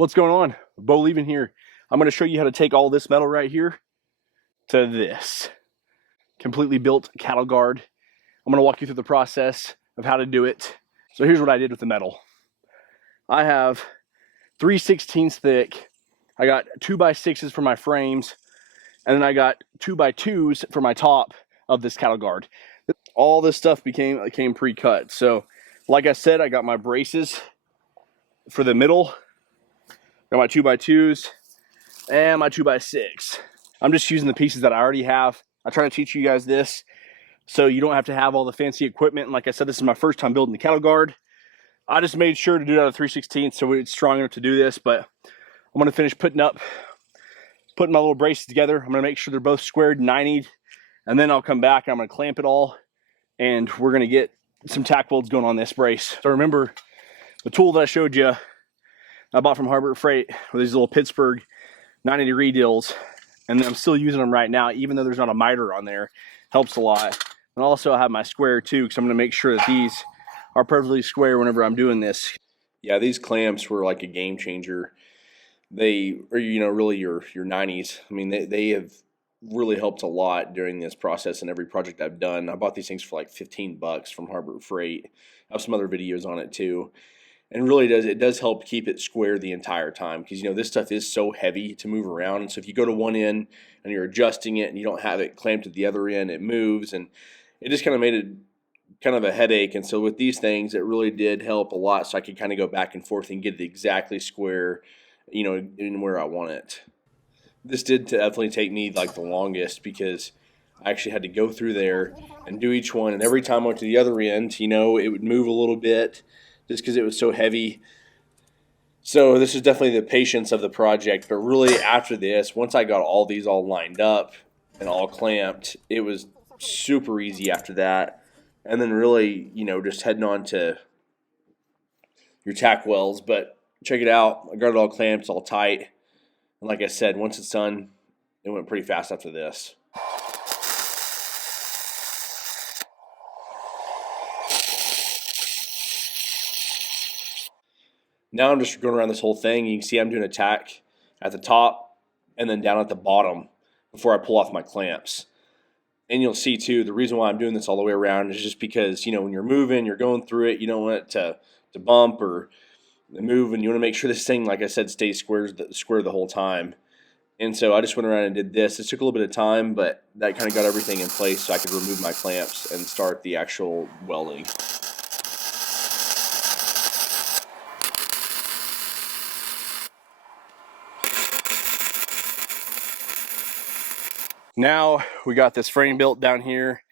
What's going on? Bo Leaving here. I'm going to show you how to take all this metal right here to this completely built cattle guard. I'm going to walk you through the process of how to do it. So here's what I did with the metal. I have 3/16 thick. I got 2x6s for my frames, and then I got 2x2s for my top of this cattle guard. All this stuff came pre-cut. So like I said, I got my braces for the middle, got my 2x2s and my 2x6. I'm just using the pieces that I already have. I try to teach you guys this so you don't have to have all the fancy equipment. And like I said, this is my first time building the cattle guard. I just made sure to do it out of 3/16 so it's strong enough to do this, but I'm gonna finish putting my little braces together. I'm gonna make sure they're both squared and 90'd, and then I'll come back and I'm gonna clamp it all, and we're gonna get some tack welds going on this brace. So remember the tool that I showed you I bought from Harbor Freight with these little Pittsburgh 90-degree deals, and I'm still using them right now, even though there's not a miter on there. Helps a lot. And also I have my square too, because I'm going to make sure that these are perfectly square whenever I'm doing this. Yeah, these clamps were like a game changer. They are, really your 90s. I mean, they have really helped a lot during this process and every project I've done. I bought these things for like $15 from Harbor Freight. I have some other videos on it too. And really it does help keep it square the entire time, because this stuff is so heavy to move around. And so if you go to one end and you're adjusting it and you don't have it clamped at the other end, it moves, and it just kind of made it kind of a headache. And so with these things, it really did help a lot, so I could kind of go back and forth and get it exactly square, in where I want it. This did definitely take me like the longest, because I actually had to go through there and do each one, and every time I went to the other end, it would move a little bit, just because it was so heavy. So this is definitely the patience of the project. But really after this, once I got all these all lined up and all clamped, it was super easy after that. And then really, just heading on to your tack welds. But check it out. I got it all clamped, it's all tight. And like I said, once it's done, it went pretty fast after this. Now I'm just going around this whole thing. You can see I'm doing a tack at the top and then down at the bottom before I pull off my clamps. And you'll see too, the reason why I'm doing this all the way around is just because, when you're moving, you're going through it, you don't want it to bump or move, and you want to make sure this thing, like I said, stays square the whole time. And so I just went around and did this. It took a little bit of time, but that kind of got everything in place so I could remove my clamps and start the actual welding. Now we got this frame built down here.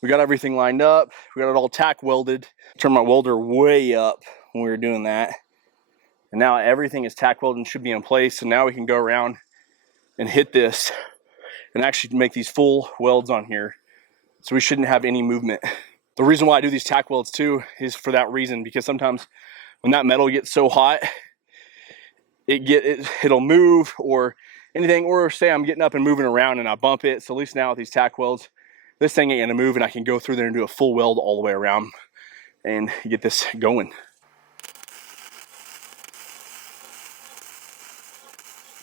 We got everything lined up. We got it all tack welded. Turned my welder way up when we were doing that. And now everything is tack welded and should be in place. So now we can go around and hit this and actually make these full welds on here. So we shouldn't have any movement. The reason why I do these tack welds too is for that reason, because sometimes when that metal gets so hot, it'll move or anything, or say I'm getting up and moving around and I bump it. So at least now with these tack welds, this thing ain't gonna move, and I can go through there and do a full weld all the way around and get this going.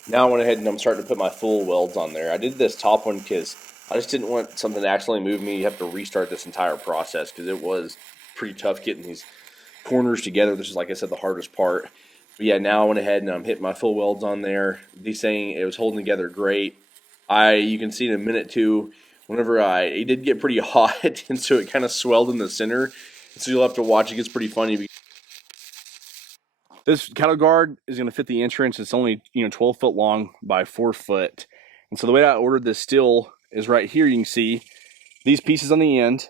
Now I went ahead and I'm starting to put my full welds on there. I did this top one because I just didn't want something to accidentally move me. You have to restart this entire process because it was pretty tough getting these corners together. This is, like I said, the hardest part. But yeah, now I went ahead and I'm hitting my full welds on there. These things, it was holding together great. You can see in a minute too, it did get pretty hot, and so it kind of swelled in the center. So you'll have to watch. It gets pretty funny. This cattle guard is going to fit the entrance. It's only 12 foot long by 4 foot. And so the way I ordered this steel is right here. You can see these pieces on the end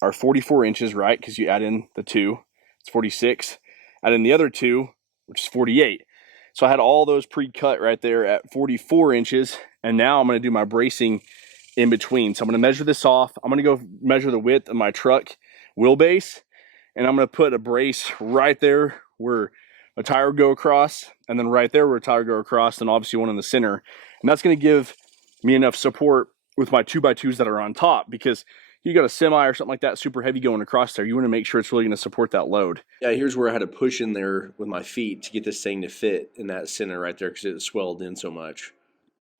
are 44 inches, right? Because you add in the 2, it's 46. Add in the other 2, which is 48. So I had all those pre-cut right there at 44 inches. And now I'm going to do my bracing in between. So I'm going to measure this off. I'm going to go measure the width of my truck wheelbase. And I'm going to put a brace right there where a tire would go across, and then right there where a tire would go across, and obviously one in the center. And that's going to give me enough support with my 2x2s that are on top, because you got a semi or something like that super heavy going across there, you want to make sure it's really going to support that load. Yeah, here's where I had to push in there with my feet to get this thing to fit in that center right there because it swelled in so much.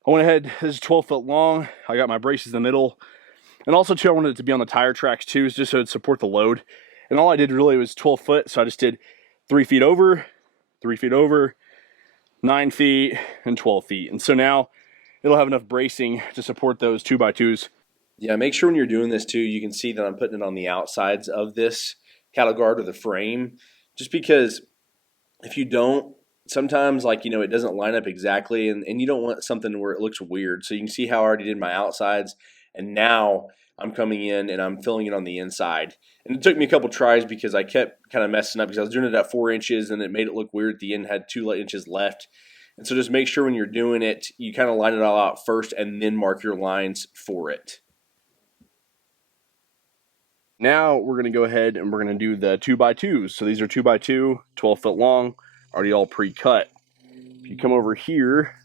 I went ahead, this is 12 foot long. I got my braces in the middle. And also too, I wanted it to be on the tire tracks too, just so it'd support the load. And all I did really was 12 foot. So I just did 3 feet over, 3 feet over, 9 feet, and 12 feet. And so now it'll have enough bracing to support those 2x2s. Yeah, make sure when you're doing this too, you can see that I'm putting it on the outsides of this cattle guard or the frame, just because if you don't, sometimes it doesn't line up exactly, and you don't want something where it looks weird. So you can see how I already did my outsides, and now I'm coming in and I'm filling it on the inside. And it took me a couple tries because I kept kind of messing up because I was doing it at 4 inches and it made it look weird at the end, had 2 inches left. And so just make sure when you're doing it, you kind of line it all out first and then mark your lines for it. Now we're going to go ahead and we're going to do the 2x2s. So these are 2x2, 12 foot long, already all pre-cut. If you come over here,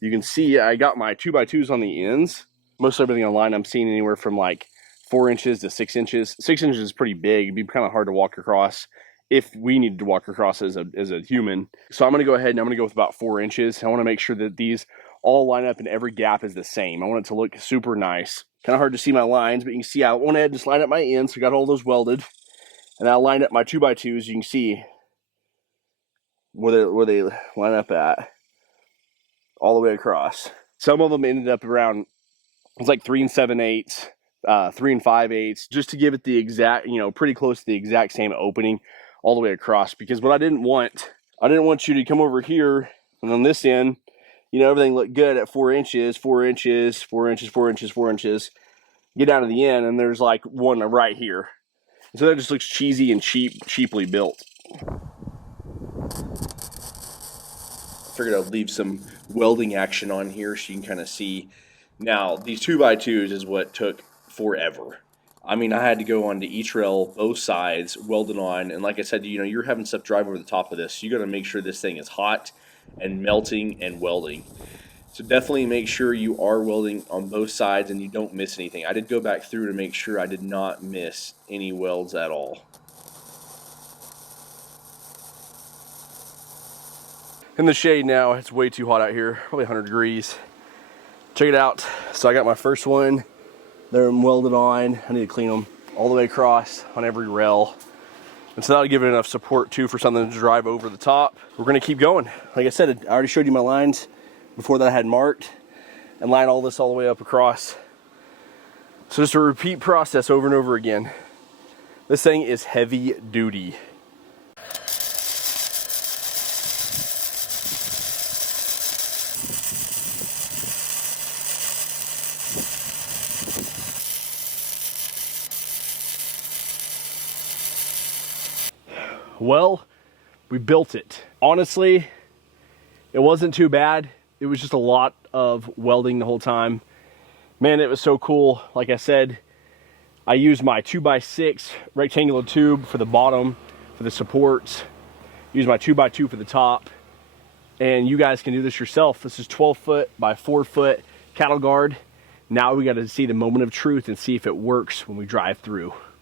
you can see I got my 2x2s on the ends. Most everything online I'm seeing anywhere from like 4 inches to 6 inches. 6 inches is pretty big. It'd be kind of hard to walk across if we needed to walk across as a human. So I'm going to go ahead and I'm going to go with about 4 inches. I want to make sure that these all line up and every gap is the same. I want it to look super nice. Kind of hard to see my lines, but you can see I went ahead and just line up my ends. So I got all those welded. And I lined up my 2x2s. You can see where they line up at all the way across. Some of them ended up around, it's like 3 7/8, 3 5/8, just to give it the exact, pretty close to the exact same opening all the way across. Because what I didn't want you to come over here and on this end, everything looked good at 4 inches, 4 inches, 4 inches, 4 inches, 4 inches. Get down to the end and there's like one right here. So that just looks cheesy and cheaply built. Figured I'd leave some welding action on here so you can kind of see. Now, these 2x2s is what took forever. I mean, I had to go onto each rail, both sides, weld it on, and like I said, you're having stuff drive over the top of this. So you got to make sure this thing is hot and melting and welding. So definitely make sure you are welding on both sides and you don't miss anything. I did go back through to make sure I did not miss any welds at all. In the shade now, it's way too hot out here, probably 100 degrees. Check it out. So I got my first one. They're welded on. I need to clean them all the way across on every rail. And so that'll give it enough support too for something to drive over the top. We're gonna keep going. Like I said, I already showed you my lines before that I had marked, and line all this all the way up across. So just a repeat process over and over again. This thing is heavy duty. Well, we built it. Honestly, it wasn't too bad. It was just a lot of welding the whole time. Man, it was so cool. Like I said, I used my 2x6 rectangular tube for the bottom, for the supports. Used my 2x2 for the top. And you guys can do this yourself. This is 12 foot by 4 foot cattle guard. Now we got to see the moment of truth and see if it works when we drive through.